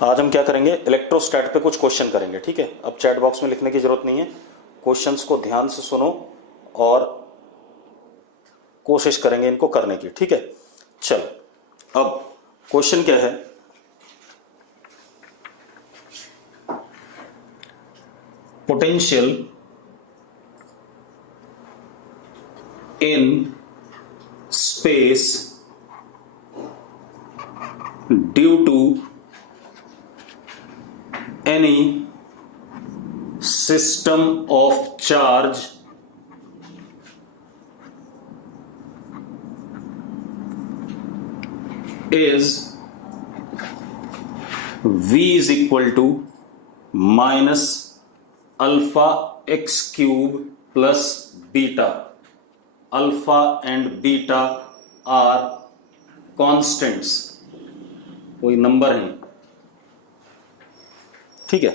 आज हम क्या करेंगे, इलेक्ट्रोस्टैट पे कुछ क्वेश्चन करेंगे। ठीक है, अब चैट बॉक्स में लिखने की जरूरत नहीं है, क्वेश्चंस को ध्यान से सुनो और कोशिश करेंगे इनको करने की। ठीक है, चलो अब क्वेश्चन क्या है, potential in space due to any system of charge is V is equal to minus alpha x cube plus beta. Alpha and beta are constants, कोई नंबर है। ठीक है,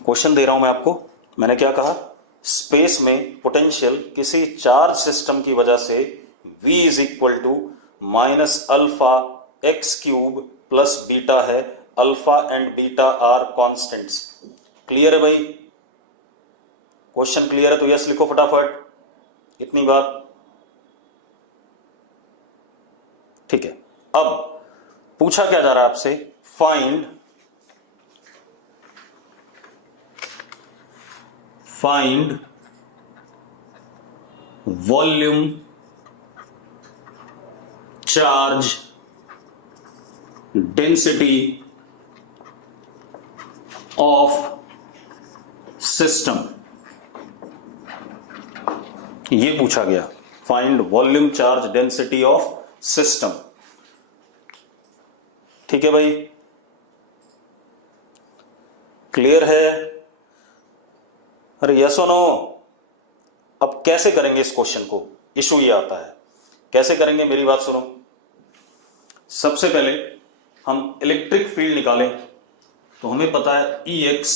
क्वेश्चन दे रहा हूं मैं आपको। मैंने क्या कहा, स्पेस में पोटेंशियल किसी चार्ज सिस्टम की वजह से V is equal to minus alpha x cube plus beta है। Alpha and beta are constants. Clear है भाई? क्वेश्चन क्लियर है तो यस लिखो फटाफट, इतनी बात। ठीक है, अब पूछा क्या जा रहा है आपसे, find volume charge density of system. ये पूछा गया, find volume charge density of system. ठीक है भाई, क्लियर है? अरे यस और नो? अब कैसे करेंगे इस क्वेश्चन को, इशू ये आता है कैसे करेंगे, मेरी बात सुनो। सबसे पहले हम इलेक्ट्रिक फील्ड निकालें तो हमें पता है Ex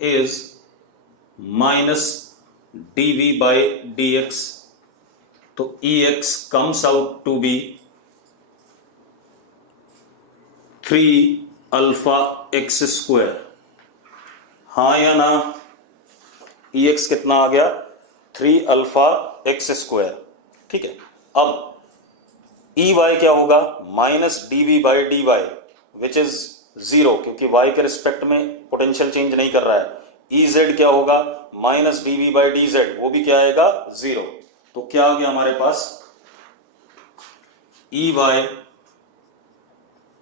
is minus dV by dx, तो Ex comes out to be 3 alpha x square. हाँ या ना? Ex कितना आ गया? 3 अल्फा एक्स स्क्वायर। ठीक है, अब Ey क्या होगा? Minus dV by dy which is 0, क्योंकि y के रिस्पेक्ट में पोटेंशियल चेंज नहीं कर रहा है। Ez क्या होगा? माइनस dV बाई dz, वो भी क्या आएगा? 0। तो क्या आ गया हमारे पास? Ey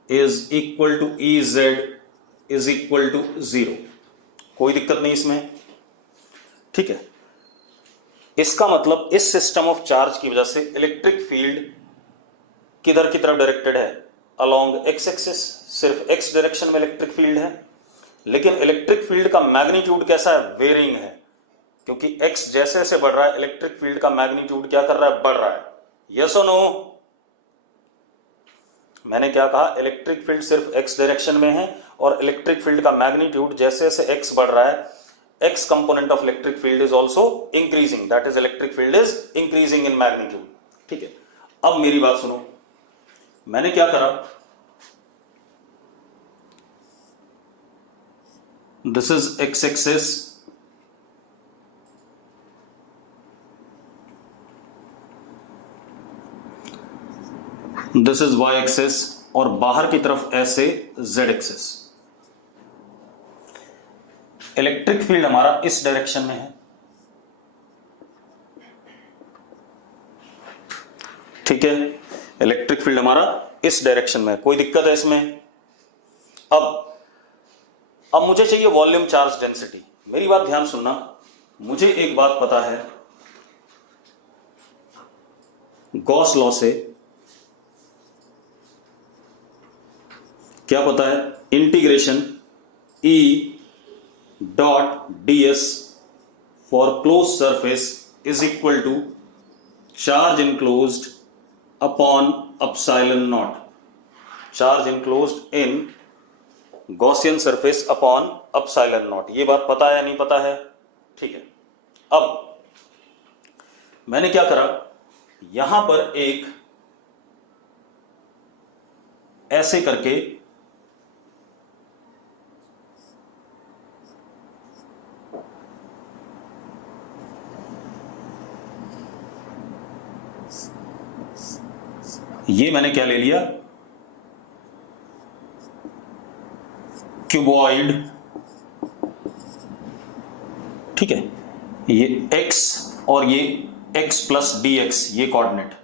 is equal to Ez is equal to 0। कोई दिक्कत नहीं इसमें। ठीक है, इसका मतलब इस सिस्टम ऑफ चार्ज की वजह से इलेक्ट्रिक फील्ड किधर की तरफ डायरेक्टेड है? Along x axis. सिर्फ एक्स डायरेक्शन में इलेक्ट्रिक फील्ड है, लेकिन इलेक्ट्रिक फील्ड का मैग्नीट्यूड कैसा है? वेरिंग है, क्योंकि एक्स जैसे जैसे बढ़ रहा है इलेक्ट्रिक फील्ड का मैग्नीट्यूड क्या कर रहा है? बढ़ रहा है। यस और नो? मैंने क्या कहा, इलेक्ट्रिक फील्ड सिर्फ एक्स डायरेक्शन में है और इलेक्ट्रिक फील्ड का मैग्नीट्यूड जैसे जैसे एक्स बढ़ रहा है, x component of electric field is also increasing, that is electric field is increasing in magnitude। ठीक है, अब मेरी बात सुनो। मैंने क्या करा, this is x axis, this is y axis, और बाहर की तरफ ऐसे z axis। इलेक्ट्रिक फील्ड हमारा इस डायरेक्शन में है। ठीक है, इलेक्ट्रिक फील्ड हमारा इस डायरेक्शन में है, कोई दिक्कत है इसमें? अब मुझे चाहिए वॉल्यूम चार्ज डेंसिटी। मेरी बात ध्यान सुनना, मुझे एक बात पता है गॉस लॉ से। क्या पता है? Integration E dot ds for close surface is equal to charge enclosed upon epsilon naught. Charge enclosed in Gaussian surface upon epsilon naught. ये बात पता है या नहीं पता है? ठीक है, अब मैंने क्या करा, यहां पर एक ऐसे करके ये मैंने क्या ले लिया, क्यूबॉइड, ठीक है, ये x और ये x प्लस dx, ये कोऑर्डिनेट,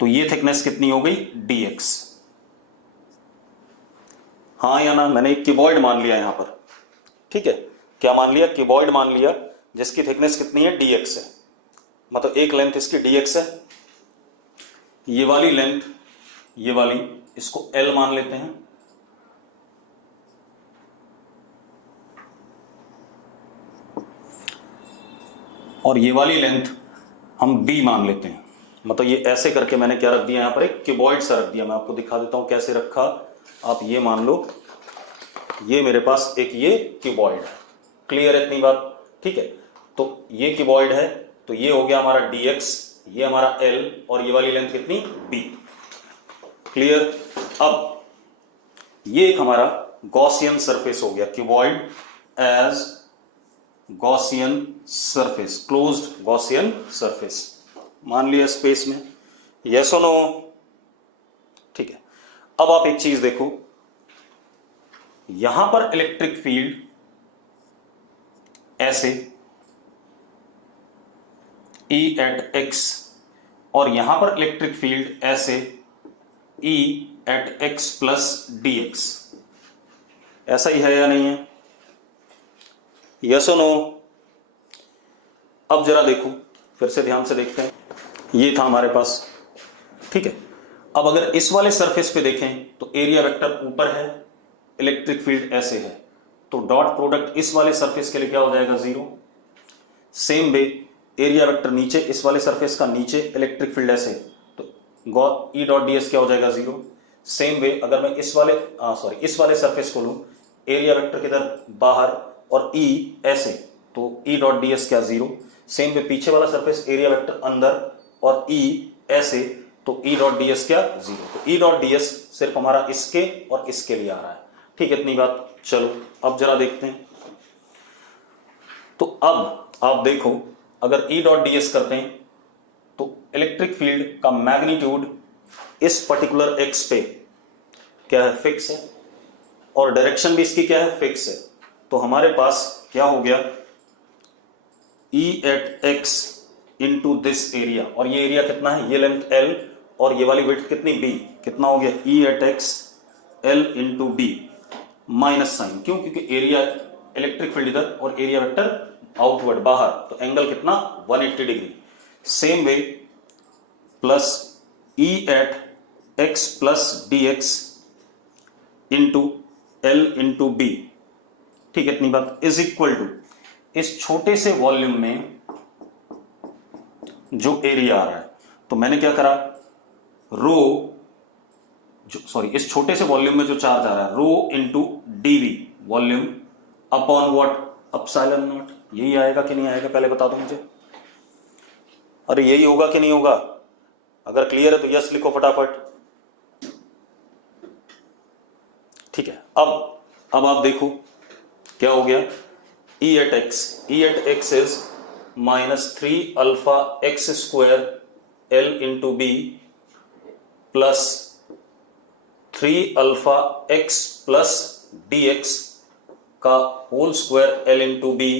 तो ये थिकनेस कितनी हो गई, dx। हाँ या ना, मैंने एक क्यूबॉइड मान लिया यहां पर, ठीक है, क्या मान लिया, क्यूबॉइड मान लिया, जिसकी थिकनेस कितनी है, dx है, मतलब एक लेंथ इसकी dx है, ये वाली लेंथ, ये वाली, इसको L मान लेते हैं, और ये वाली लेंथ हम b मान लेते हैं। मतलब ये ऐसे करके मैंने क्या रख दिया, यहां पर एक क्यूबॉइड सा रख दिया। मैं आपको दिखा देता हूं कैसे रखा। आप ये मान लो, ये मेरे पास एक ये क्यूबॉइड है, क्लियर है इतनी बात, ठीक है। तो ये क्यूबॉइड है, तो ये हो गया हमारा dx, ये हमारा L, और ये वाली लेंथ कितनी, b, क्लियर। अब ये एक हमारा गॉसियन सरफेस हो गया, cuboid as Gaussian surface, closed Gaussian surface मान लिया स्पेस में, यस और नो, ठीक है। अब आप एक चीज देखो, यहां पर इलेक्ट्रिक फील्ड ऐसे E एट x, और यहां पर इलेक्ट्रिक फील्ड ऐसे E at x plus dx, ऐसा ही है या नहीं है, यस और नो। अब जरा देखो, फिर से ध्यान से देखते हैं, ये था हमारे पास, ठीक है। अब अगर इस वाले सरफेस पे देखें तो एरिया वेक्टर ऊपर है, इलेक्ट्रिक फील्ड ऐसे है, तो डॉट प्रोडक्ट इस वाले सरफेस के लिए क्या हो जाएगा, 0। सेम वे एरिया वेक्टर नीचे, इस वाले सरफेस का नीचे इलेक्ट्रिक फील्ड ऐसे, तो E डॉट ds क्या हो जाएगा, 0। सेम वे अगर मैं इस वाले सरफेस को लूं, एरिया वेक्टर किधर, बाहर, और E ऐसे, तो E डॉट ds क्या, 0। सेम वे पीछे वाला सरफेस, एरिया वेक्टर अंदर, और E ऐसे, तो E डॉट ds क्या, 0। तो E डॉट ds सिर्फ हमारा इसके और इसके लिए आ रहा है, ठीक है, इतनी बात। चलो अब जरा देखते हैं। तो अब आप देखो, अगर E डॉट ds करते हैं तो इलेक्ट्रिक फील्ड का मैग्नीट्यूड इस पर्टिकुलर x पे क्या है, फिक्स है, और डायरेक्शन भी इसकी क्या है, फिक्स है। तो हमारे पास क्या हो गया, E at x into this area, और ये एरिया कितना है, ये लेंथ L, और ये वाली विड्थ कितनी, B, कितना हो गया, E at x L into B, minus sign, क्यों, क्योंकि एरिया, इलेक्ट्रिक फील्ड इधर और एरिया वेक्टर आउटवर्ड, बाहर, तो एंगल कितना, 180 degree. Same way plus E at x plus dx into L into B, ठीक है, इतनी बात, इज इक्वल टू इस छोटे से वॉल्यूम में जो एरिया आ रहा है, तो मैंने क्या करा, इस छोटे से वॉल्यूम में जो चार्ज आ रहा है, rho into dv volume upon what, epsilon naught. यही आएगा कि नहीं आएगा, पहले बता दो मुझे, अरे यही होगा कि नहीं होगा, अगर क्लियर है तो यस लिखो फटाफट, ठीक है। अब आप देखो क्या हो गया, E at x is -3 alpha x square L into B plus 3 alpha x plus dx का whole square L into B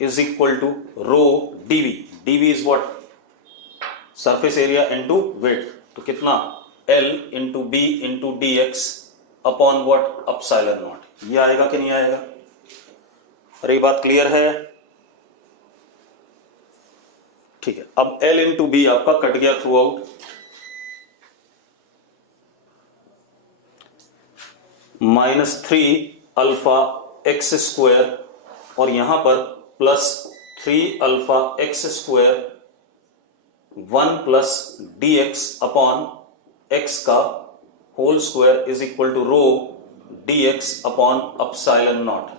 is equal to rho dv। dv is what, surface area into width, तो कितना, L into B into dx upon what, epsilon naught. ये आएगा कि नहीं आएगा, अरे ये बात क्लियर है, ठीक है। अब L इंटू बी आपका कट गया throughout, -3 alpha x square, और यहां पर +3 alpha x square 1 plus dx upon x का whole square is equal to rho dx upon epsilon naught.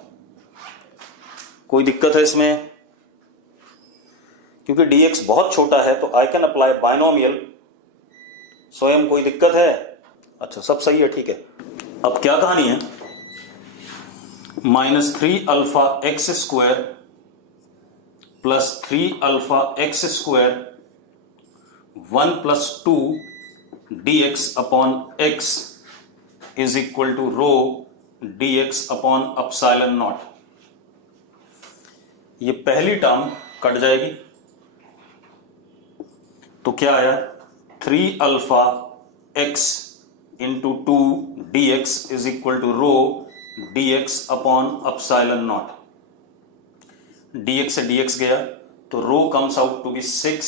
कोई दिक्कत है इसमें, क्योंकि dx बहुत छोटा है तो आई कैन अप्लाई बायनोमियल स्वयं, कोई दिक्कत है, अच्छा सब सही है, ठीक है। अब क्या कहानी है, -3 alpha x square plus 3 alpha x square 1 plus 2 dx upon x is equal to rho dx upon epsilon naught. ये पहली टर्म कट जाएगी तो क्या आया 3 alpha x into 2 dx is equal to rho dx upon epsilon naught. dx से dx गया तो rho comes out to be 6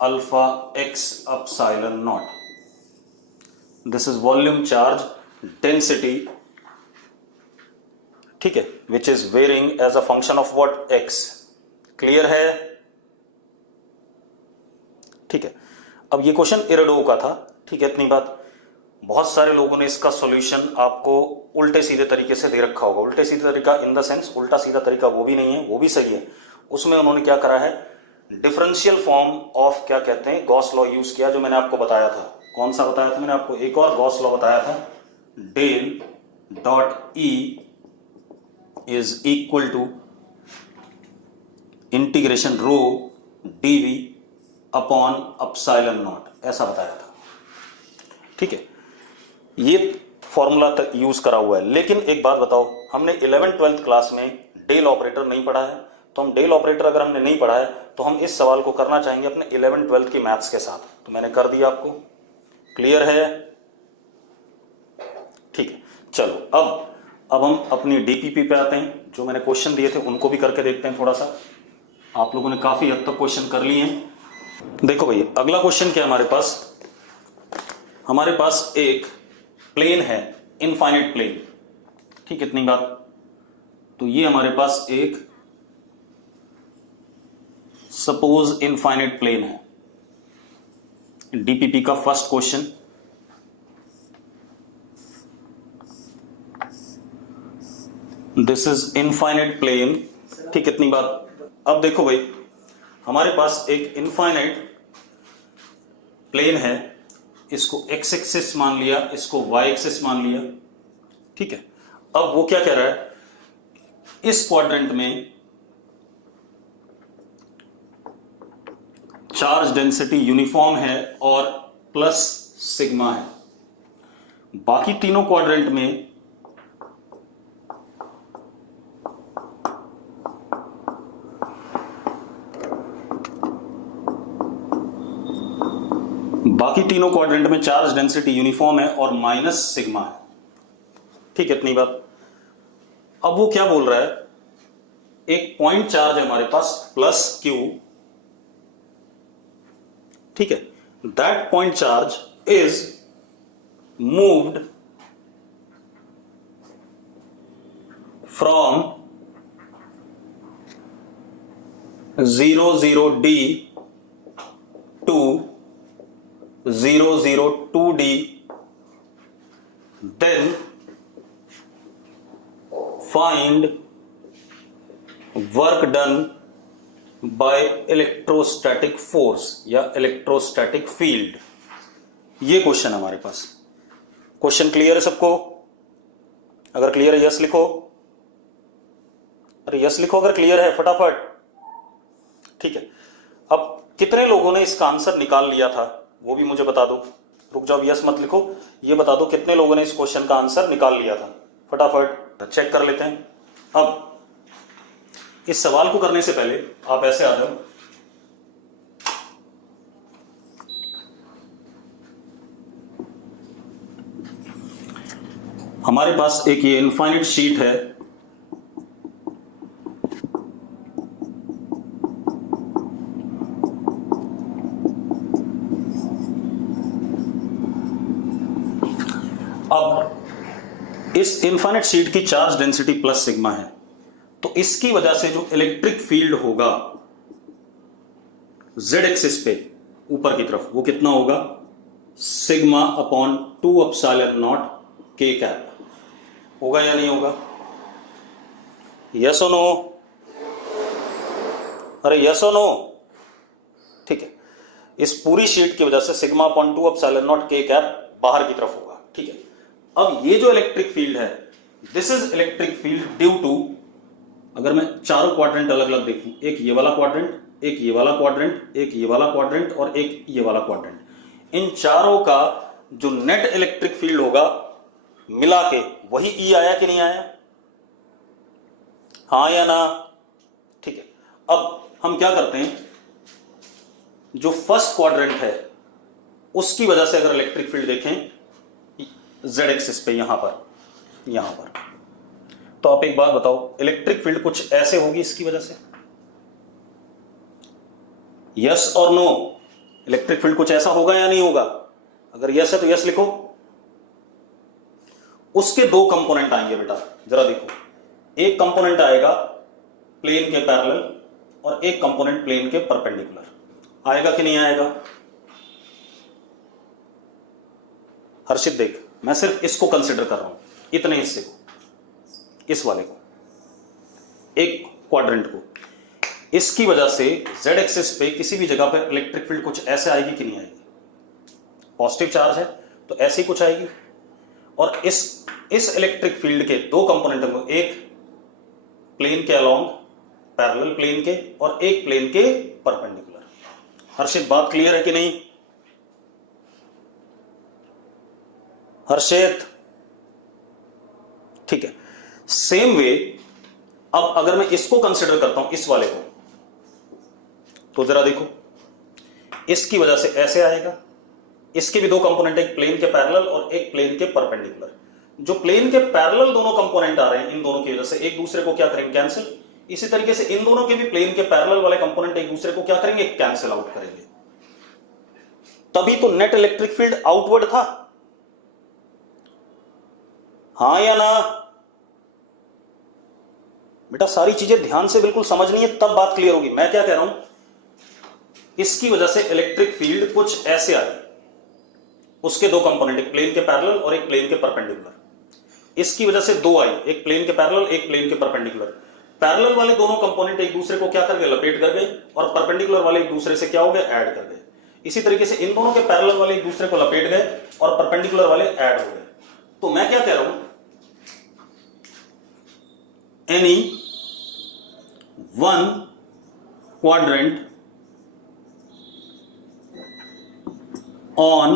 alpha x epsilon naught. This is volume charge density, ठीक है, विच is varying as a function of what x। Clear है? ठीक है। अब ये क्वेश्चन इरडो का था, ठीक है, इतनी बात। बहुत सारे लोगों ने इसका सॉल्यूशन आपको उल्टे सीधे तरीके से दे रखा होगा। उल्टे सीधे तरीका इन द सेंस, उल्टा सीधा तरीका वो भी नहीं है, वो भी सही है। उसमें उन्होंने क्या करा है, डिफरेंशियल फॉर्म ऑफ क्या कहते हैं गॉस लॉ यूज किया, जो मैंने आपको बताया था। कौन सा बताया था मैंने आपको? एक और गॉस लॉ बताया था, del dot E is equal to integration rho dV upon epsilon naught, ऐसा बताया था। ठीक है, ये फॉर्मूला यूज करा हुआ है। लेकिन एक बात बताओ, हमने 11th-12th क्लास में डेल ऑपरेटर नहीं पढ़ा है, तो हम डेल ऑपरेटर अगर हमने नहीं पढ़ा है तो हम इस सवाल को करना चाहेंगे अपने 11th-12th की मैथ्स के साथ। तो मैंने कर दिया आपको। क्लियर है? ठीक है, चलो अब हम अपनी डीपीपी पे आते हैं। जो मैंने क्वेश्चन दिए थे उनको भी करके देखते हैं थोड़ा सा। आप लोगों ने काफी हद तक क्वेश्चन कर लिए हैं। देखो भैया, अगला क्वेश्चन क्या हमारे पास एक प्लेन है, इनफाइनाइट प्लेन, ठीक, इतनी बात। तो ये हमारे पास एक सपोज इनफाइनाइट प्लेन है। डीपीपी का first question, this is infinite plane, ठीक, इतनी बात। अब देखो भाई, हमारे पास एक इनफाइनाइट प्लेन है, इसको x एक्सिस मान लिया, इसको y एक्सिस मान लिया, ठीक है। अब वो क्या कह रहा है, इस क्वाड्रेंट में चार्ज डेंसिटी यूनिफॉर्म है और प्लस सिग्मा है। बाकी तीनों क्वाड्रेंट में चार्ज डेंसिटी यूनिफॉर्म है और माइनस सिग्मा है, ठीक है, इतनी बात। अब वो क्या बोल रहा है, एक पॉइंट चार्ज है हमारे पास प्लस क्यू, ठीक है। That point charge is moved from 00d to 002d, then find work done by electrostatic force या electrostatic field। ये क्वेश्चन है हमारे पास। क्वेश्चन क्लियर है सबको? अगर क्लियर है यस लिखो, अरे यस लिखो अगर क्लियर है फटाफट। ठीक है, अब कितने लोगों ने इसका आंसर निकाल लिया था वो भी मुझे बता दो। रुक जाओ, यस मत लिखो, ये बता दो कितने लोगों ने इस क्वेश्चन का आंसर निकाल लिया था, फटाफट चेक कर लेते हैं। अब इस सवाल को करने से पहले आप ऐसे आ जाओ, हमारे पास एक ये इनफाइनाइट शीट है, अब इस इनफाइनाइट शीट की चार्ज डेंसिटी प्लस सिग्मा है, तो इसकी वजह से जो इलेक्ट्रिक फील्ड होगा z एक्सिस पे ऊपर की तरफ, वो कितना होगा, sigma upon 2 epsilon naught k cap. होगा या नहीं होगा? यस और नो? अरे यस और नो? ठीक है, इस पूरी शीट की वजह से sigma upon 2 epsilon naught k cap बाहर की तरफ होगा, ठीक है। अब ये जो इलेक्ट्रिक फील्ड है, this is electric field due to अगर मैं चारों क्वाड्रेंट अलग अलग देखूं, एक ये वाला क्वाड्रेंट, एक ये वाला क्वाड्रेंट, एक ये वाला क्वाड्रेंट और एक ये वाला क्वाड्रेंट, इन चारों का जो नेट इलेक्ट्रिक फील्ड होगा मिला के वही ई आया कि नहीं आया? हाँ या ना? ठीक है, अब हम क्या करते हैं, जो फर्स्ट क्वाड्रेंट है उसकी वजह से अगर इलेक्ट्रिक फील्ड देखें जेड एक्सिस पे, यहां पर, तो आप एक बात बताओ, इलेक्ट्रिक फील्ड कुछ ऐसे होगी इसकी वजह से? यस और नो? इलेक्ट्रिक फील्ड कुछ ऐसा होगा या नहीं होगा? अगर यस है तो यस लिखो। उसके दो कंपोनेंट आएंगे बेटा, जरा देखो, एक कंपोनेंट आएगा प्लेन के पैरेलल और एक कंपोनेंट प्लेन के परपेंडिकुलर। आएगा कि नहीं आएगा? हर्षित देख, मैं सिर्फ इसको कंसिडर कर रहा हूं, इतने हिस्से को, इस वाले को, एक क्वाड्रेंट को। इसकी वजह से जेड एक्सिस पे किसी भी जगह पर इलेक्ट्रिक फील्ड कुछ ऐसे आएगी कि नहीं आएगी? पॉजिटिव चार्ज है तो ऐसे ही कुछ आएगी। और इस इलेक्ट्रिक फील्ड के दो कंपोनेंट होंगे, एक प्लेन के अलोंग पैरेलल प्लेन के और एक प्लेन के परपेंडिकुलर। हर्षित बात क्लियर है कि नहीं? हर्षित ठीक है। सेम वे अब अगर मैं इसको कंसिडर करता हूं, इस वाले को, तो जरा देखो, इसकी वजह से ऐसे आएगा। इसके भी दो कंपोनेंट, एक प्लेन के पैरेलल और एक प्लेन के परपेंडिकुलर। जो प्लेन के पैरेलल दोनों कंपोनेंट आ रहे हैं, इन दोनों की वजह से एक दूसरे को क्या करेंगे? कैंसिल। इसी तरीके से इन दोनों के भी प्लेन के पैरेलल वाले कंपोनेंट एक दूसरे को क्या करेंगे? कैंसिल आउट करेंगे। तभी तो नेट इलेक्ट्रिक फील्ड आउटवर्ड था। हां या ना? बेटा सारी चीजें ध्यान से बिल्कुल समझनी है, तब बात क्लियर होगी। मैं क्या कह रहा हूं, इसकी वजह से इलेक्ट्रिक फील्ड कुछ ऐसे आई, उसके दो कंपोनेंट, एक प्लेन के पैरेलल और एक प्लेन के परपेंडिकुलर। इसकी वजह से दो आई, एक प्लेन के पैरेलल एक प्लेन के परपेंडिकुलर। पैरेलल वाले दोनों कंपोनेंट एक दूसरे को क्या कर गए? लपेट कर गए। और परपेंडिकुलर वाले एक दूसरे से क्या हो गए? ऐड कर गए। इसी तरीके से इन दोनों के पैरेलल वाले एक दूसरे को लपेट गए और परपेंडिकुलर वाले ऐड हो गए। तो मैं क्या कह रहा हूं, any one quadrant on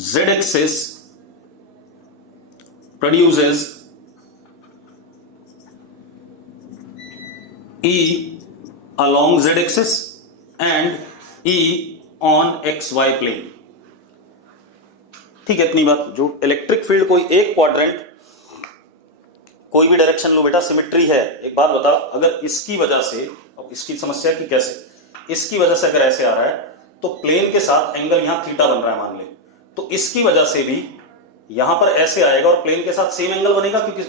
z-axis produces E along z-axis and E on xy plane। ठीक है, इतनी बात। जो इलेक्ट्रिक फील्ड कोई एक क्वाड्रेंट, कोई भी डायरेक्शन लो बेटा, सिमेट्री है। एक बात बता, अगर इसकी वजह से, अब इसकी समस्या की कैसे, इसकी वजह से अगर ऐसे आ रहा है तो प्लेन के साथ एंगल यहां थीटा बन रहा है मान ले, तो इसकी वजह से भी यहां पर ऐसे आएगा और प्लेन के साथ सेम एंगल बनेगा, क्योंकि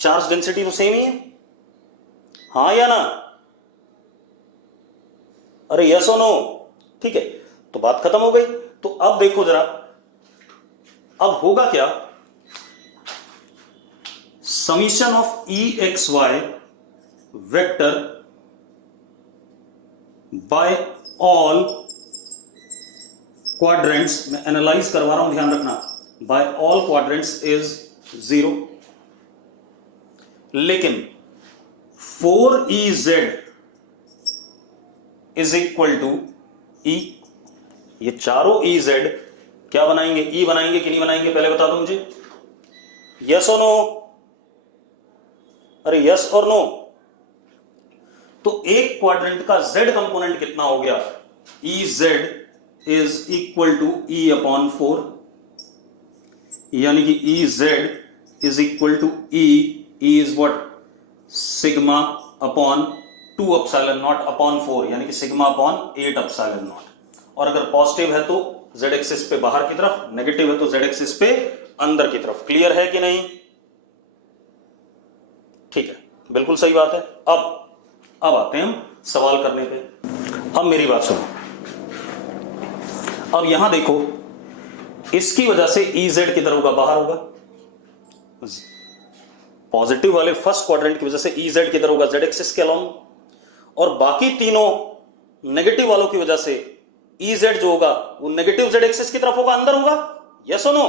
चार्ज डेंसिटी तो सेम ही है। हां या ना? अरे यस और नो? ठीक है, तो बात खत्म हो गई। तो अब देखो जरा, अब होगा क्या, summation of E x y vector by all quadrants, मैं एनालाइज करवा रहा हूं, ध्यान रखना, बाय ऑल क्वाड्रेंट्स इज 0, लेकिन 4Ez is equal to E। ये चारों Ez क्या बनाएंगे? E बनाएंगे कि नहीं बनाएंगे? पहले बता दो मुझे, यस और नो? अरे यस और नो? तो एक क्वाड्रेंट का Z कंपोनेंट कितना हो गया? Ez is equal to E upon 4, यानी कि Ez is equal to E is what? Sigma upon 2 epsilon naught upon 4, यानी कि सिग्मा अपॉन 8 epsilon naught। और अगर पॉजिटिव है तो z एक्सिस पे बाहर की तरफ, नेगेटिव है तो z एक्सिस पे अंदर की तरफ। क्लियर है कि नहीं? ठीक है, बिल्कुल सही बात है। अब आते हैं हम सवाल करने पे। अब मेरी बात सुनो, अब यहां देखो, इसकी वजह से Ez किधर होगा? बाहर होगा। पॉजिटिव वाले फर्स्ट क्वाड्रेंट की वजह से Ez किधर होगा? z एक्सिस के अलोंग। और बाकी तीनों नेगेटिव वालों की वजह से Ez जो होगा वो नेगेटिव z एक्सिस की तरफ होगा, अंदर होगा। यस और नो?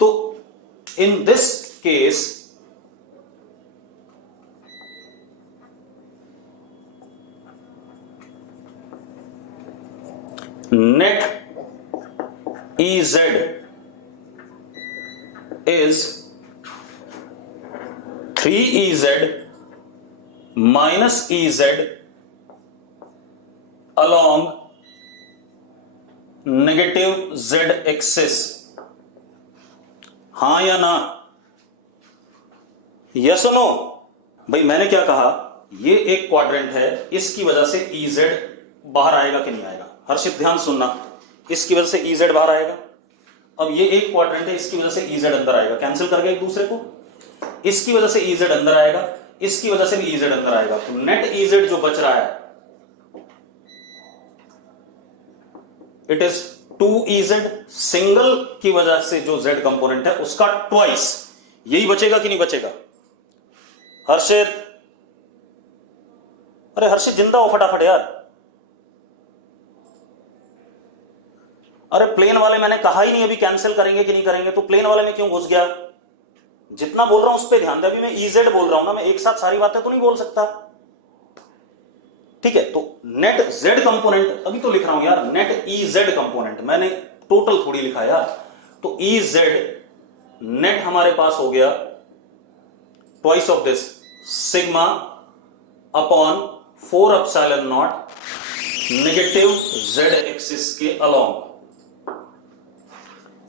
तो in this case net EZ is 3EZ minus EZ along negative Z axis. हाँ या ना, यस और नो? भाई मैंने क्या कहा, ये एक क्वाड्रेंट है, इसकी वजह से EZ बाहर आएगा कि नहीं आएगा? हर्षित ध्यान सुनना, इसकी वजह से EZ बाहर आएगा। अब ये एक क्वाड्रेंट है, इसकी वजह से EZ अंदर आएगा, कैंसिल कर गए एक दूसरे को। इसकी वजह से EZ अंदर आएगा, इसकी वजह से भी EZ अंदर आएगा, तो नेट EZ जो बच रहा है इट इज 2EZ। सिंगल की वजह से जो Z कंपोनेंट है उसका ट्वाइस, यही बचेगा कि नहीं बचेगा? हर्षित, अरे हर्षित जिंदा हो फटाफट यार। अरे प्लेन वाले मैंने कहा ही नहीं अभी कैंसिल करेंगे कि नहीं करेंगे, तो प्लेन वाले में क्यों घुस गया? जितना बोल रहा हूं उस पर ध्यान दे, अभी मैं EZ बोल रहा हूं ना, मैं एक साथ सारी बातें तो नहीं बोल सकता। ठीक है, तो नेट Z कंपोनेंट अभी तो लिख रहा हूं यार, नेट EZ कंपोनेंट, मैंने टोटल थोड़ी लिखा यार। तो EZ नेट हमारे पास हो गया twice of this sigma upon 4 epsilon not negative Z axis के अलोंग।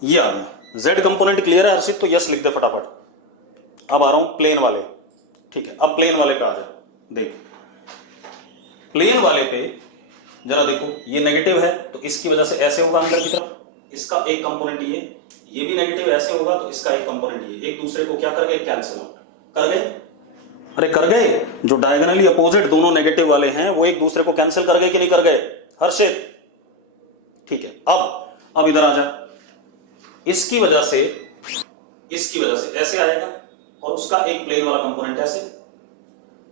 ये आ गया Z कंपोनेंट। क्लियर है हर्षित? तो यस लिख दे फटाफट। अब आ रहा हूं प्लेन वाले। ठीक है, अब प्लेन वाले पे आ जाए। देख प्लेन वाले पे जरा देखो, ये नेगेटिव है तो इसकी वजह से ऐसे होगा अंदर की तरफ, इसका एक कंपोनेंट ये भी नेगेटिव ऐसे होगा तो इसका एक कंपोनेंट ये, एक दूसरे को क्या कर गए? कैंसिल आउट कर गए। अरे कर गए, जो डायगोनली अपोजिट दोनों नेगेटिव वाले हैं वो एक दूसरे को कैंसिल कर गए कि नहीं कर गए हर्षित? ठीक है, अब इधर आ जा। इसकी वजह से ऐसे आएगा और उसका एक प्लेन वाला कंपोनेंट ऐसे,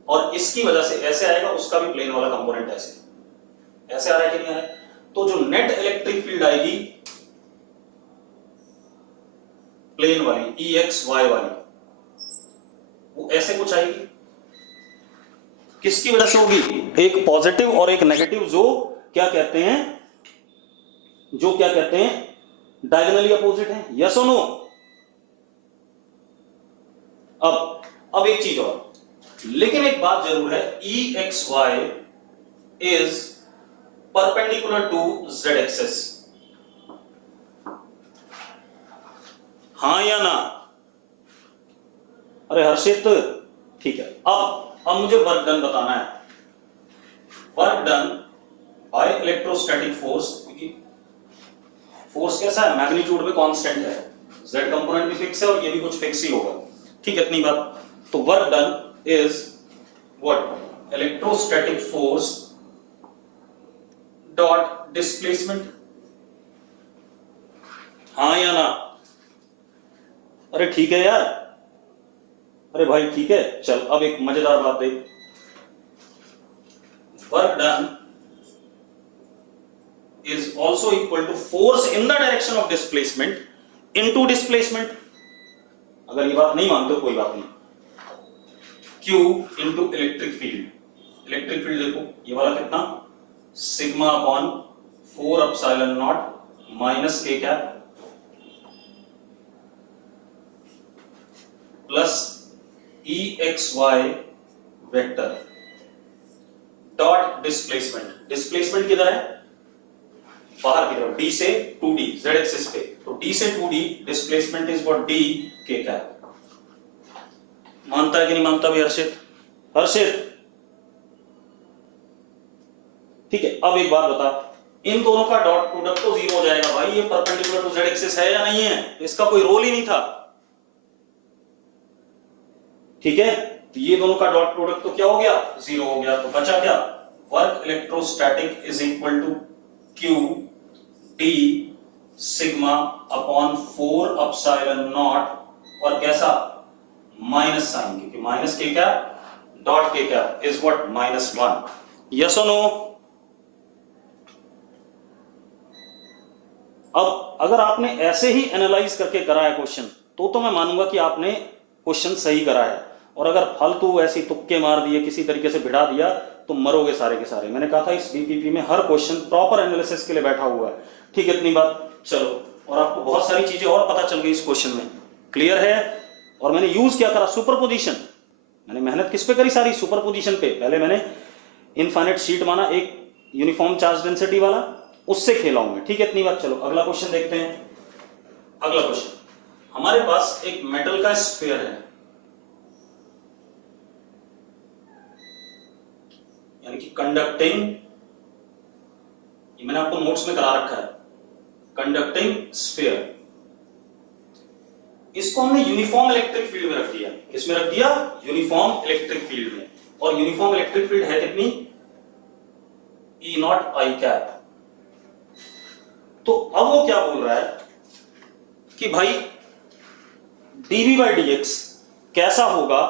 और इसकी वजह से ऐसे आएगा, उसका भी प्लेन वाला कंपोनेंट ऐसे आ रहा है कि नहीं आ रहा है? तो जो नेट इलेक्ट्रिक फील्ड आएगी प्लेन वाली EXY वाली, वो ऐसे कुछ आएगी। किसकी वजह से होगी? एक पॉजिटिव और एक नेगेटिव, जो क्या कहते हैं डायगोनली अपोजिट है। यस और नो? अब एक चीज और, लेकिन एक बात जरूर है, EXY is perpendicular to Z axis. हाँ या ना? अरे हर्षित ठीक है, अब मुझे वर्क डन बताना है। Work done by electrostatic force, क्योंकि फोर्स कैसा है? मैग्नीट्यूड में कांस्टेंट है, Z कंपोनेंट भी फिक्स है और ये भी कुछ फिक्स ही होगा। ठीक है, इतनी बात। तो work done is what? Electrostatic force dot displacement। हाँ या ना? अरे ठीक है यार, अरे भाई ठीक है, चल अब एक मजेदार बात देख। Work done is also equal to force in the direction of displacement into displacement। अगर ये बात नहीं मानते हो कोई बात नहीं, Q into electric field. Electric field देखो, ये वाला कितना? Sigma upon 4 epsilon not minus K cap plus EXY vector dot displacement. Displacement किधर है? बाहर की तरफ, D से 2D Z एक्सिस पे। तो D से 2D displacement is what? D K cap. मानता है कि नहीं मानता भी हर्षित? ठीक है, अब एक बात बता, इन दोनों का डॉट प्रोडक्ट तो 0 हो जाएगा भाई, ये परपेंडिकुलर टू Z एक्सिस है या नहीं है? इसका कोई रोल ही नहीं था। ठीक है, तो ये दोनों का डॉट प्रोडक्ट तो क्या हो गया? 0 हो गया। तो बचा क्या? Work electrostatic is equal to Q D sigma upon 4 epsilon naught, और कैसा? माइनस साइन, क्योंकि minus K cap dot K cap is what? -1। Yes और नो? अब अगर आपने ऐसे ही एनालाइज करके करा है क्वेश्चन, तो मैं मानूंगा कि आपने क्वेश्चन सही करा है। और अगर फालतू ऐसी तुक्के मार दिए, किसी तरीके से भिड़ा दिया, तो मरोगे सारे के सारे। मैंने कहा था इस बीपीपी में हर क्वेश्चन प्रॉपर एनालिसिस के लिए बैठा हुआ है। ठीक है, इतनी बात। चलो, और आपको बहुत सारी चीजें और पता चल गई इस क्वेश्चन में, क्लियर है। और मैंने यूज क्या करा, सुपरपोजिशन। मैंने मेहनत किस पे करी, सारी सुपरपोजिशन पे। पहले मैंने इनफाइनाइट शीट माना एक यूनिफॉर्म चार्ज डेंसिटी वाला, उससे खेला हूं मैं। ठीक है, इतनी बात। चलो अगला क्वेश्चन देखते हैं। अगला क्वेश्चन, हमारे पास एक मेटल का स्फीयर है, यानी कि कंडक्टिंग, ये मैंने आपको नोट्स में करा रखा है, कंडक्टिंग स्फीयर। इसको हमने यूनिफॉर्म इलेक्ट्रिक फील्ड में रख दिया। किसमें रख दिया, यूनिफॉर्म इलेक्ट्रिक फील्ड में। और यूनिफॉर्म इलेक्ट्रिक फील्ड है कितनी, E नॉट आई कैप। तो अब वो क्या बोल रहा है कि भाई dV बाई dx कैसा होगा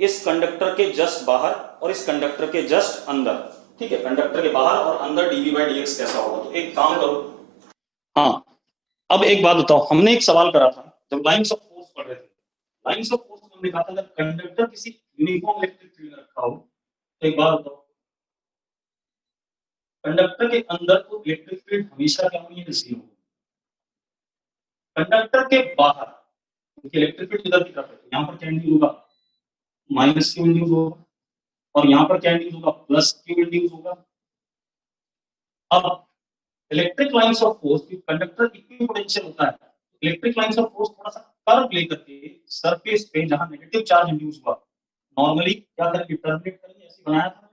इस कंडक्टर के जस्ट बाहर और इस कंडक्टर के जस्ट अंदर। ठीक है, कंडक्टर के बाहर और अंदर dV बाई dx कैसा होगा। तो एक काम करो, हाँ, अब एक बात बताओ, हमने एक सवाल करा था जब लाइंस ऑफ फोर्स पढ़ रहे थे। लाइंस ऑफ फोर्स में हमने कहा था जब कंडक्टर किसी यूनिफॉर्म इलेक्ट्रिक फील्ड में रखा हो, तो एक बात बताओ, कंडक्टर के अंदर तो इलेक्ट्रिक फील्ड हमेशा क्या होनी है, जीरो। कंडक्टर के बाहर इलेक्ट्रिक फील्ड इधर की तरफ है, यहाँ पर क्या इंड्यूस होगा, माइनस क्यू इंड्यूस होगा, और यहाँ पर क्या इंड्यूस होगा, प्लस क्यू इंड्यूस होगा। अब electric lines of force, conductor equipotential होता है, इलेक्ट्रिक लाइंस ऑफ फोर्स थोड़ा सा कर्व लेकर के सरफेस पे जहां नेगेटिव चार्ज इंड्यूस हुआ, नॉर्मली क्या करेंगे, टर्मिनेट करेंगे। ऐसे बनाया था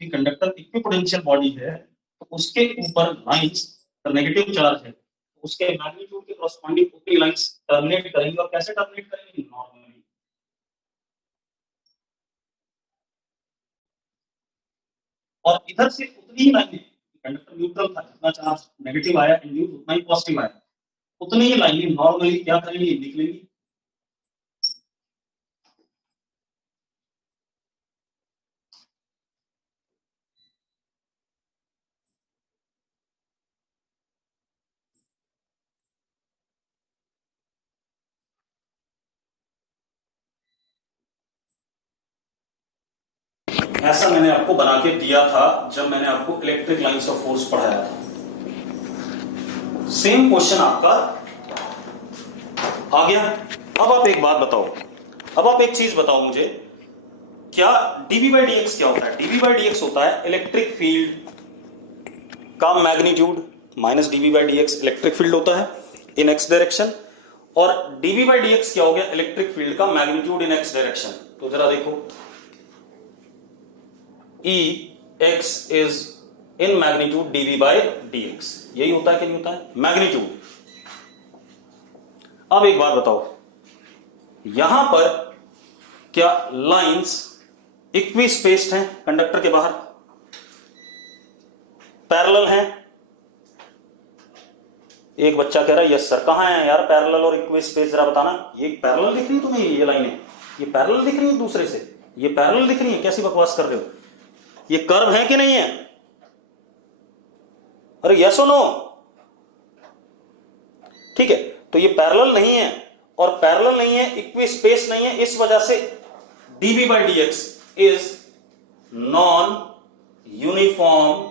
कि कंडक्टर इक्विपोटेंशियल बॉडी है, तो उसके ऊपर लाइंस नेगेटिव चार्ज है, उसके मैग्नीट्यूड के कॉरस्पॉन्डिंग उतनी लाइंस टर्मिनेट करेंगे। और कैसे टर्मिनेट करेंगे, नॉर्मली। और इधर से उतनी ही लाइनें, कंडक्टर न्यूट्रल था, जितना चार्ज नेगेटिव आया इंड्यूस उतना ही पॉजिटिव आया, उतनी ही लाइनें नॉर्मली क्या करेंगी, निकलेंगी। ऐसा मैंने आपको बना के दिया था जब मैंने आपको इलेक्ट्रिक लाइंस ऑफ फोर्स पढ़ाया था। सेम क्वेश्चन आपका आ गया। अब आप एक बात बताओ, अब आप एक चीज बताओ मुझे, क्या dV बाई dx क्या होता है। dV बाई dx होता है इलेक्ट्रिक फील्ड का magnitude minus dV by dx electric field होता है इन एक्स डायरेक्शन, और dV बाई dx क्या हो गया, इलेक्ट्रिक फील्ड का मैग्नीट्यूड इन एक्स डायरेक्शन। तो जरा देखो, E x is in magnitude dV by dx, यही होता है कि नहीं होता है, मैग्नीट्यूड। अब एक बात बताओ, यहां पर क्या लाइंस इक्वी स्पेस्ड हैं कंडक्टर के बाहर, पैरेलल हैं। एक बच्चा कह रहा है यस सर, कहां है यार पैरेलल और इक्वी स्पेस, जरा बताना। ये पैरेलल दिख रही है तुम्हें, ये लाइनें, ये पैरेलल दिख रही है दूसरे से, ये पैरेलल दिख रही है, कैसी बकवास कर रहे हो। ये कर्व है कि नहीं है, अरे यस और नो। ठीक है, तो ये पैरेलल नहीं है, और पैरेलल नहीं है, इक्वी स्पेस नहीं है, इस वजह से dV by dx is non uniform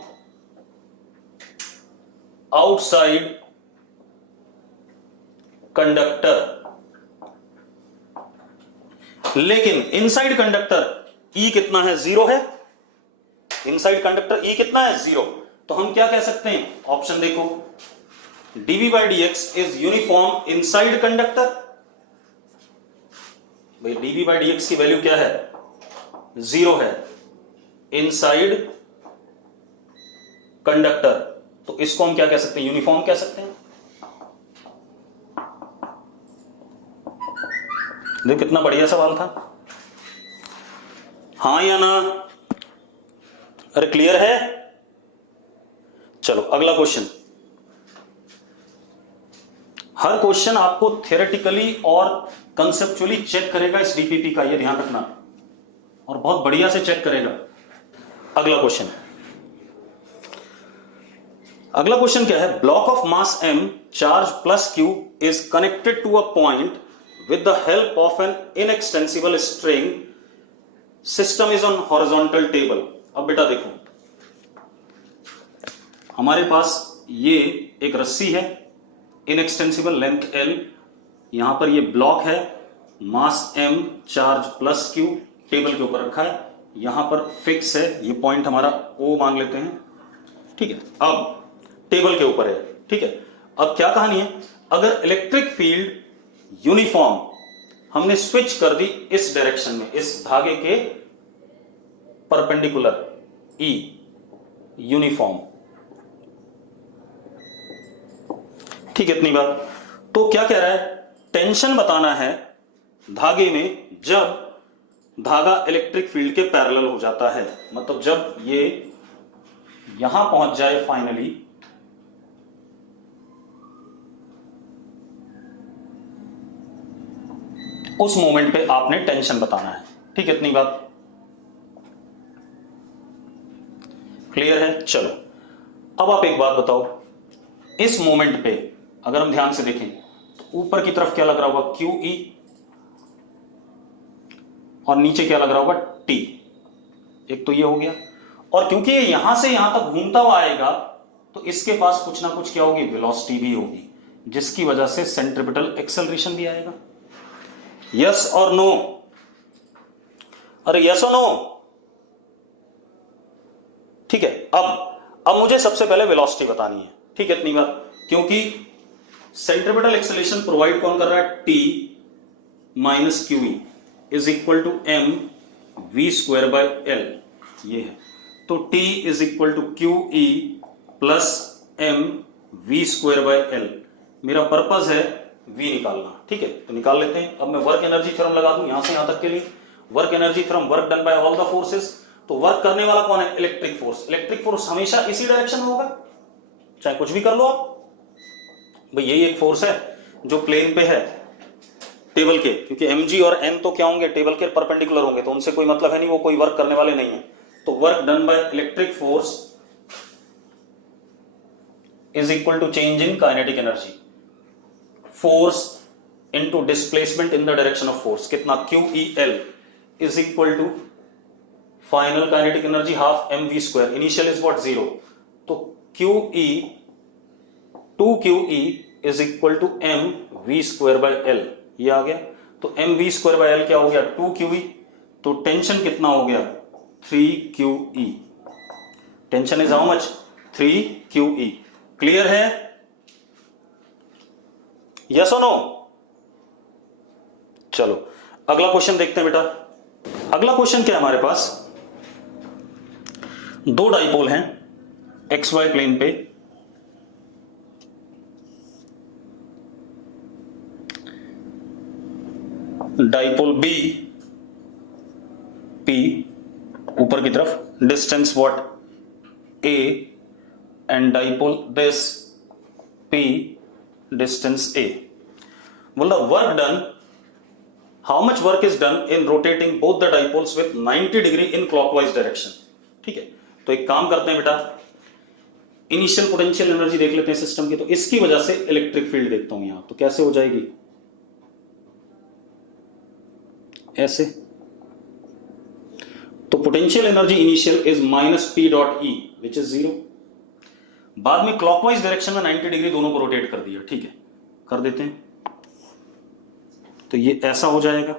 outside conductor. लेकिन इनसाइड कंडक्टर E कितना है, जीरो है। इनसाइड कंडक्टर E कितना है, जीरो। तो हम क्या कह सकते हैं, ऑप्शन देखो, dV by dx is uniform inside conductor. भाई dV by dx की वैल्यू क्या है, जीरो है, इनसाइड कंडक्टर। तो इसको हम क्या कह सकते हैं, यूनिफॉर्म कह सकते हैं। देखो कितना बढ़िया सवाल था, हाँ या ना। अरे क्लियर है। चलो अगला क्वेश्चन। हर क्वेश्चन आपको थियोरेटिकली और कंसेप्चुअली चेक करेगा इस डीपीपी का, ये ध्यान रखना, और बहुत बढ़िया से चेक करेगा। अगला क्वेश्चन, अगला क्वेश्चन क्या है, block of mass m charge plus q is connected to a point with the help of an inextensible string, system is on horizontal table. अब बेटा देखो, हमारे पास ये एक रस्सी है, इनएक्सटेंसिबल लेंथ l, यहां पर ये ब्लॉक है, मास m charge plus q table के ऊपर रखा है, यहां पर फिक्स है, ये पॉइंट हमारा O मान लेते हैं, ठीक है। अब टेबल के ऊपर है, ठीक है। अब क्या कहानी है, अगर इलेक्ट्रिक फील्ड यूनिफॉर्म हमने स्विच कर दी इस डायरेक्शन में, इस धागे के परपेंडिकुलर E यूनिफॉर्म, ठीक है, इतनी बात। तो क्या कह रहा है, टेंशन बताना है धागे में जब धागा इलेक्ट्रिक फील्ड के पैरेलल हो जाता है, मतलब जब ये यहां पहुंच जाए फाइनली, उस मोमेंट पे आपने टेंशन बताना है, ठीक है, इतनी बात क्लियर है। चलो अब आप एक बात बताओ, इस मोमेंट पे अगर हम ध्यान से देखें तो ऊपर की तरफ क्या लग रहा होगा, QE, और नीचे क्या लग रहा होगा, T। एक तो ये हो गया, और क्योंकि ये यहां से यहां तक घूमता हुआ आएगा तो इसके पास कुछ ना कुछ क्या होगी, वेलोसिटी भी होगी, जिसकी वजह से सेंट्रिपिटल एक्सेलरेशन भी आएगा। यस और नो, अरे यस और नो, ठीक है। अब मुझे सबसे पहले वेलोसिटी बतानी है, ठीक है, इतनी बात, क्योंकि सेंट्रिपिटल एक्सेलरेशन प्रोवाइड कौन कर रहा है, T minus QE is equal to m v square by L, ये है। तो T is equal to QE plus m v square by L। मेरा पर्पज है V निकालना, ठीक है, तो निकाल लेते हैं। अब मैं वर्क एनर्जी थ्योरम लगा दूं यहां से यहां तक के लिए, work energy theorem, work done bye all the forces. तो वर्क करने वाला कौन है, इलेक्ट्रिक फोर्स। इलेक्ट्रिक फोर्स हमेशा इसी डायरेक्शन में होगा, चाहे कुछ भी कर लो आप, भाई यही एक फोर्स है जो प्लेन पे है टेबल के, क्योंकि mg और n तो क्या होंगे, टेबल के परपेंडिकुलर होंगे, तो उनसे कोई मतलब है नहीं, वो कोई वर्क करने वाले नहीं है। तो work done by electric force is equal to change in kinetic energy, force into displacement in the direction of force, कितना, QEL is equal to final kinetic energy half mv square, initial is what, 0, तो QE 2QE is equal to mv square by L, ये आ गया। तो mv square by L क्या हो गया, 2QE, तो टेंशन कितना हो गया, 3QE। Tension is how much, 3QE। Clear है, यस और नो। चलो अगला क्वेश्चन देखते हैं बेटा। अगला क्वेश्चन क्या है हमारे पास, दो डाइपोल हैं XY प्लेन पे, डाइपोल B P ऊपर की तरफ, distance what A, and dipole this P, distance A। बोला work done, how much work is done in rotating both the dipoles with 90 degree in clockwise direction, ठीक है। तो एक काम करते हैं बेटा, इनिशियल पोटेंशियल एनर्जी देख लेते हैं सिस्टम की, तो इसकी वजह से इलेक्ट्रिक फील्ड देखता हूं यहां, तो कैसे हो जाएगी, ऐसे। तो potential energy initial is minus P dot E which is 0। बाद में क्लॉकवाइज डायरेक्शन में 90 डिग्री दोनों को रोटेट कर दिया, ठीक है, कर देते हैं। तो ये ऐसा हो जाएगा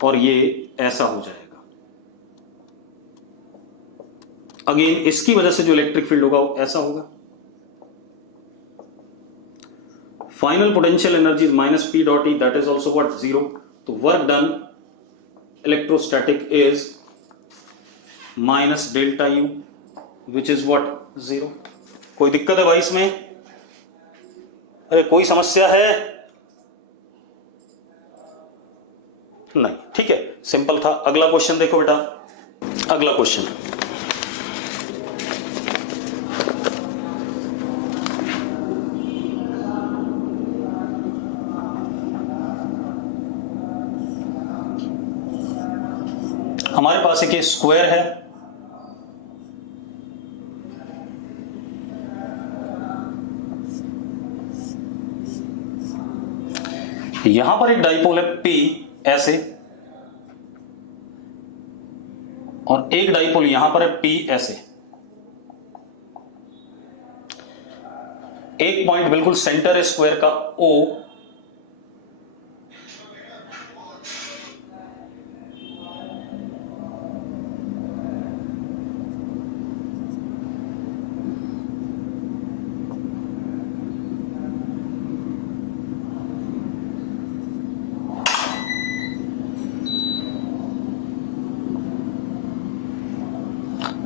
और ये ऐसा हो जाएगा। अगेन इसकी वजह से जो इलेक्ट्रिक फील्ड होगा वो ऐसा होगा। Final potential energy is minus P dot E, that is also what, 0। तो work done electrostatic is minus delta U which is what, 0। कोई दिक्कत है भाई इसमें, अरे कोई समस्या है, नहीं, ठीक है, सिंपल था। अगला क्वेश्चन देखो बेटा, अगला क्वेश्चन, हमारे पास एक स्क्वायर है, यहां पर एक डाइपोल है P ऐसे, और एक डाइपोल यहां पर है P ऐसे। एक पॉइंट बिल्कुल सेंटर है स्क्वायर का O,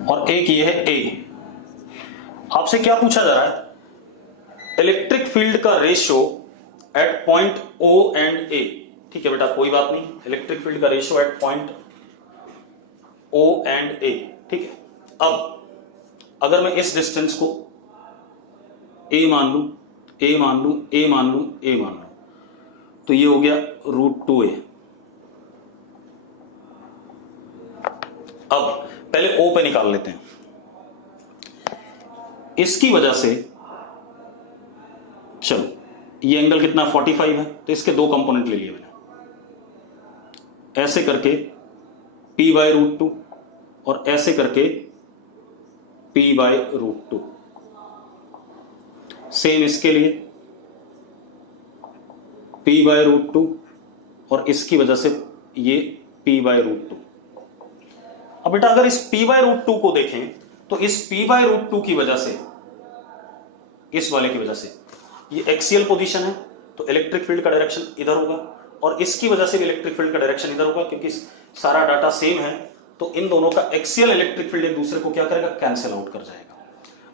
और एक ये है A। आपसे क्या पूछा जा रहा है? इलेक्ट्रिक फील्ड का ratio at point O and A। ठीक है बेटा, कोई बात नहीं, इलेक्ट्रिक फील्ड का ratio at point O and A। ठीक है, अब अगर मैं इस डिस्टेंस को A मान लू, A मान लू, A मान लू, A मान लू, तो ये हो गया √2a। अब पहले O पे निकाल लेते हैं। इसकी वजह से चलो, ये एंगल कितना 45 है, तो इसके दो कंपोनेंट ले लिए मैंने, ऐसे करके p/√2 और ऐसे करके p/√2। सेम इसके लिए p/√2 और इसकी वजह से ये p/√2। अब बेटा अगर इस p/√2 को देखें तो इस p/√2 की वजह से, इस वाले की वजह से, ये एक्सियल पोजीशन है तो इलेक्ट्रिक फील्ड का डायरेक्शन इधर होगा, और इसकी वजह से भी इलेक्ट्रिक फील्ड का डायरेक्शन इधर होगा, क्योंकि सारा डाटा सेम है। तो इन दोनों का एक्सियल इलेक्ट्रिक फील्ड एक दूसरे को क्या करेगा, कैंसिल आउट कर जाएगा।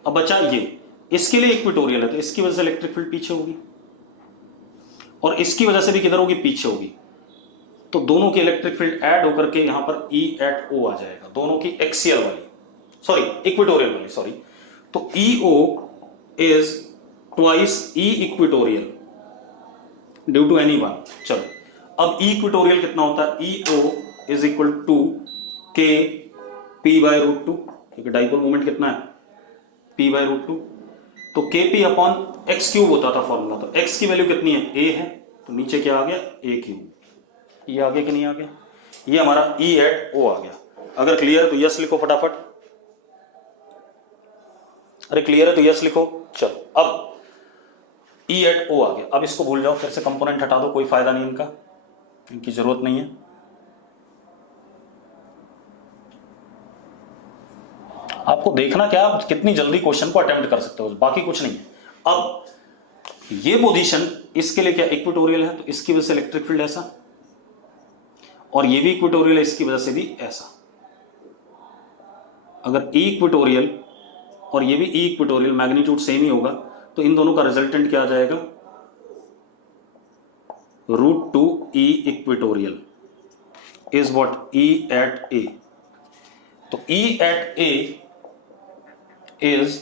अब बचा ये, इसके लिए इक्वेटोरियल है तो इसकी वजह से इलेक्ट्रिक फील्ड पीछे होगी, और इसकी वजह से भी किधर होगी, पीछे होगी। तो दोनों की इलेक्ट्रिक फील्ड ऐड होकर के यहां पर E@O आ जाएगा, दोनों की एक्सियल वाली, सॉरी इक्वेटोरियल वाली, सॉरी। तो EO is twice E equatorial due to any one. चलो, अब E इक्वेटोरियल कितना होता है, EO is equal to K p/√2, क्योंकि डाइपोल मोमेंट कितना है, p/√2। तो KP अपॉन x³ होता था फॉर्मूला, तो x की वैल्यू कितनी है, A है, तो नीचे क्या आ गया, A³। ये आ गया कि नहीं आ गया, ये हमारा E@O आ गया। अगर क्लियर है तो यस लिखो फटाफट, अरे क्लियर है तो यस लिखो। चलो, अब E@O आ गया। अब इसको भूल जाओ, फिर से कंपोनेंट हटा दो, कोई फायदा नहीं इनका, इनकी जरूरत नहीं है। आपको देखना क्या, कितनी जल्दी क्वेश्चन को अटेम्प्ट कर सकते हो, बाकी कुछ नहीं है। अब ये पोजीशन इसके लिए क्या इक्वेटोरियल है, तो इसकी वजह से इलेक्ट्रिक फील्ड ऐसा, और ये भी इक्वेटोरियल है, इसकी वजह से भी ऐसा। अगर E इक्वेटोरियल और ये भी E इक्वेटोरियल, मैग्नीट्यूड सेम ही होगा, तो इन दोनों का रिजल्टेंट क्या आ जाएगा, √2E equatorial is what, E@A। तो E@A इज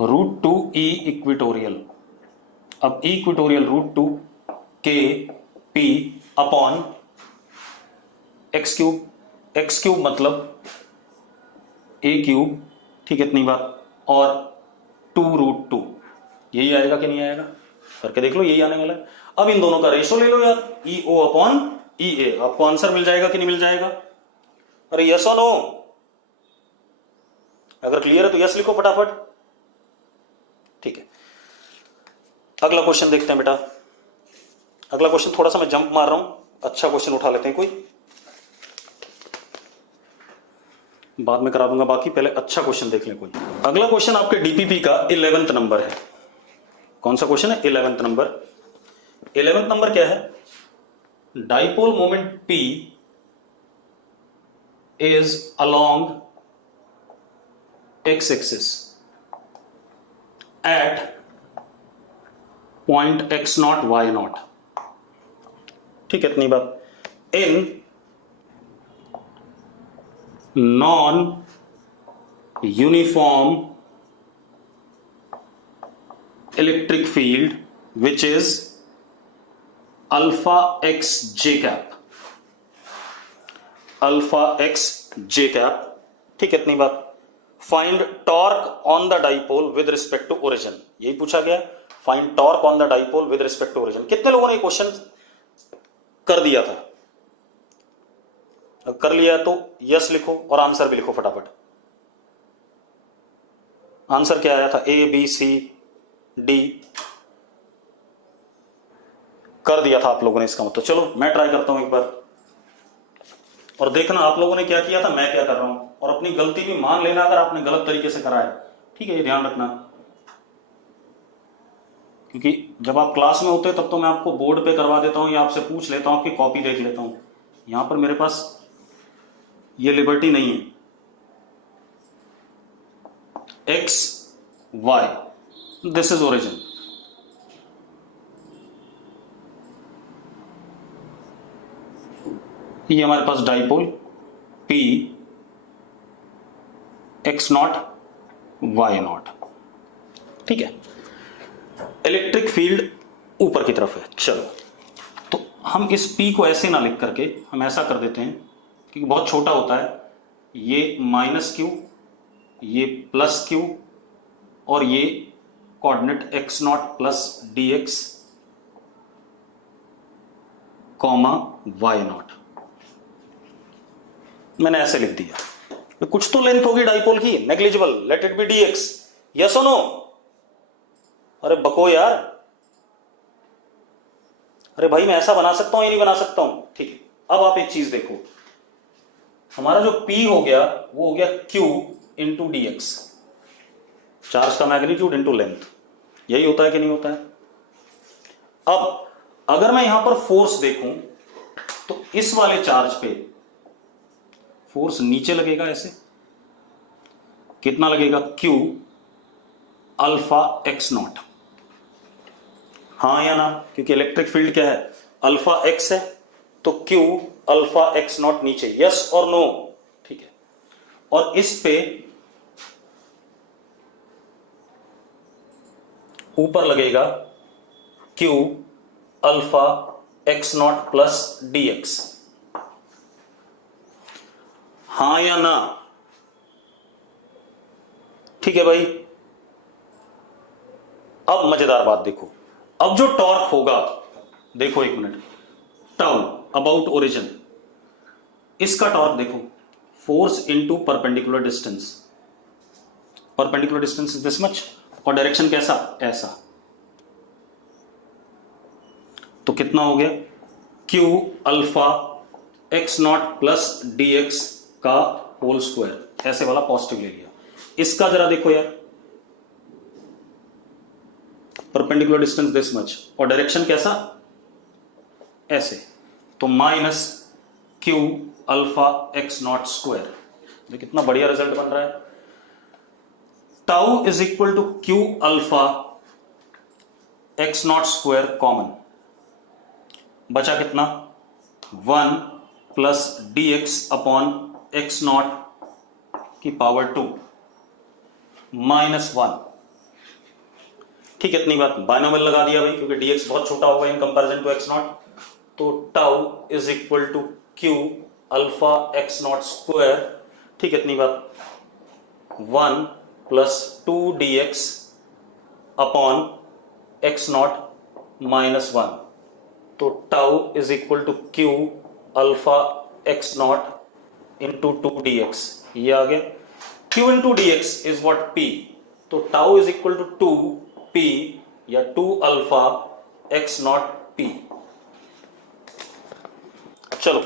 √2E इक्वेटोरियल। अब E equatorial √2 KP upon x³ x³ मतलब A³, ठीक है, इतनी बात, और 2√2, यही आएगा कि नहीं आएगा, करके देख लो, यही आने वाला है। अब इन दोनों का रेशो ले लो यार, EO अपॉन EA, आपको आंसर मिल जाएगा कि नहीं मिल जाएगा, अरे यस और नो। अगर क्लियर है तो यस लिखो फटाफट। ठीक है, अगला क्वेश्चन देखते हैं बेटा। अगला क्वेश्चन थोड़ा सा मैं जंप मार रहा हूं, अच्छा क्वेश्चन उठा लेते हैं कोई, बाद में करा दूंगा बाकी, पहले अच्छा क्वेश्चन देख लें कोई। अगला क्वेश्चन आपके डीपीपी का 11th नंबर है। कौन सा क्वेश्चन है, 11th नंबर। 11th नंबर क्या है, dipole moment P is along x-axis at point x0 y0, ठीक है, इतनी बात। In non uniform electric field which is alpha x j cap, alpha x j cap, ठीक है, इतनी बात। Find torque on the dipole with respect to origin, यही पूछा गया। Find torque on the dipole with respect to origin. कितने लोगों ने क्वेश्चन कर दिया था? कर लिया तो यस लिखो और आंसर भी लिखो फटाफट। आंसर क्या आया था? A B C D. कर दिया था आप लोगों ने इसका मतलब। चलो मैं ट्राई करता हूं एक बार और देखना आप लोगों ने क्या किया था, मैं क्या कर रहा हूं, और अपनी गलती भी मान लेना अगर आपने गलत तरीके से करा है। ठीक है, ये ध्यान रखना, क्योंकि जब आप क्लास में होते हैं तब तो मैं आपको बोर्ड पे करवा देता हूं या आपसे पूछ लेता हूं, आपकी कॉपी देख लेता हूं। यहां पर मेरे पास ये लिबर्टी नहीं है। X y, this is origin. ये हमारे पास dipole P x naught y naught. ठीक है, इलेक्ट्रिक फील्ड ऊपर की तरफ है। चलो तो हम इस P को ऐसे ना लिख करके हम ऐसा कर देते हैं, क्योंकि बहुत छोटा होता है। ये माइनस क्यू, ये प्लस क्यू, और ये coordinate x not plus d x comma y not. मैंने ऐसे लिख दिया। तो कुछ तो लेंथ होगी डाइपोल की, negligible, let it be dx। Yes और नो? अरे बको यार, अरे भाई मैं ऐसा बना सकता हूं या नहीं बना सकता हूं? ठीक है, अब आप एक चीज देखो, हमारा जो P हो गया वो हो गया Q into D x, charge का मैग्नीट्यूड इंटू लेंथ। यही होता है कि नहीं होता है? अब अगर मैं यहां पर फोर्स देखूं तो इस वाले चार्ज पे फोर्स नीचे लगेगा ऐसे, कितना लगेगा? Q alpha x not. हाँ या ना? क्योंकि इलेक्ट्रिक फील्ड क्या है? अल्फा एक्स है, तो Q अल्फा एक्स नॉट नीचे। यस और नो? ठीक है, और इस पे ऊपर लगेगा Q alpha x not plus d x. हाँ या ना? ठीक है भाई। अब मजेदार बात देखो, अब जो टॉर्क होगा, देखो एक मिनट, टाउ अबाउट ओरिजिन, इसका टॉर्क देखो, force into perpendicular distance. Perpendicular distance is this much, और डायरेक्शन कैसा? ऐसा। तो कितना हो गया? Q alpha x not plus d x का होल स्क्वायर, ऐसे वाला पॉजिटिव ले लिया। इसका जरा देखो यार, परपेंडिकुलर डिस्टेंस दिस मच और डायरेक्शन कैसा? ऐसे। तो minus Q alpha x naught square. देखिए कितना बढ़िया रिजल्ट बन रहा है। Tau is equal to Q alpha x naught square common, बचा कितना? 1 plus d x upon x naught की पावर 2 माइनस 1। ठीक है, इतनी बात, बाइनोमियल लगा दिया भाई, क्योंकि dx बहुत छोटा होगा in comparison to x naught. तो tau is equal to Q alpha x naught square. ठीक है, इतनी बात, 1 plus 2 dx upon x naught minus 1। तो tau is equal to Q alpha x naught into 2 dx। ये आ गया। Q into dx is what? P। तो tau is equal टू 2P या 2 अल्फा एक्स नॉट P। चलो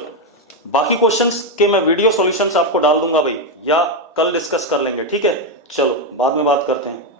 बाकी क्वेश्चंस के मैं वीडियो सॉल्यूशंस आपको डाल दूंगा भाई, या कल डिस्कस कर लेंगे। ठीक है, चलो बाद में बात करते हैं।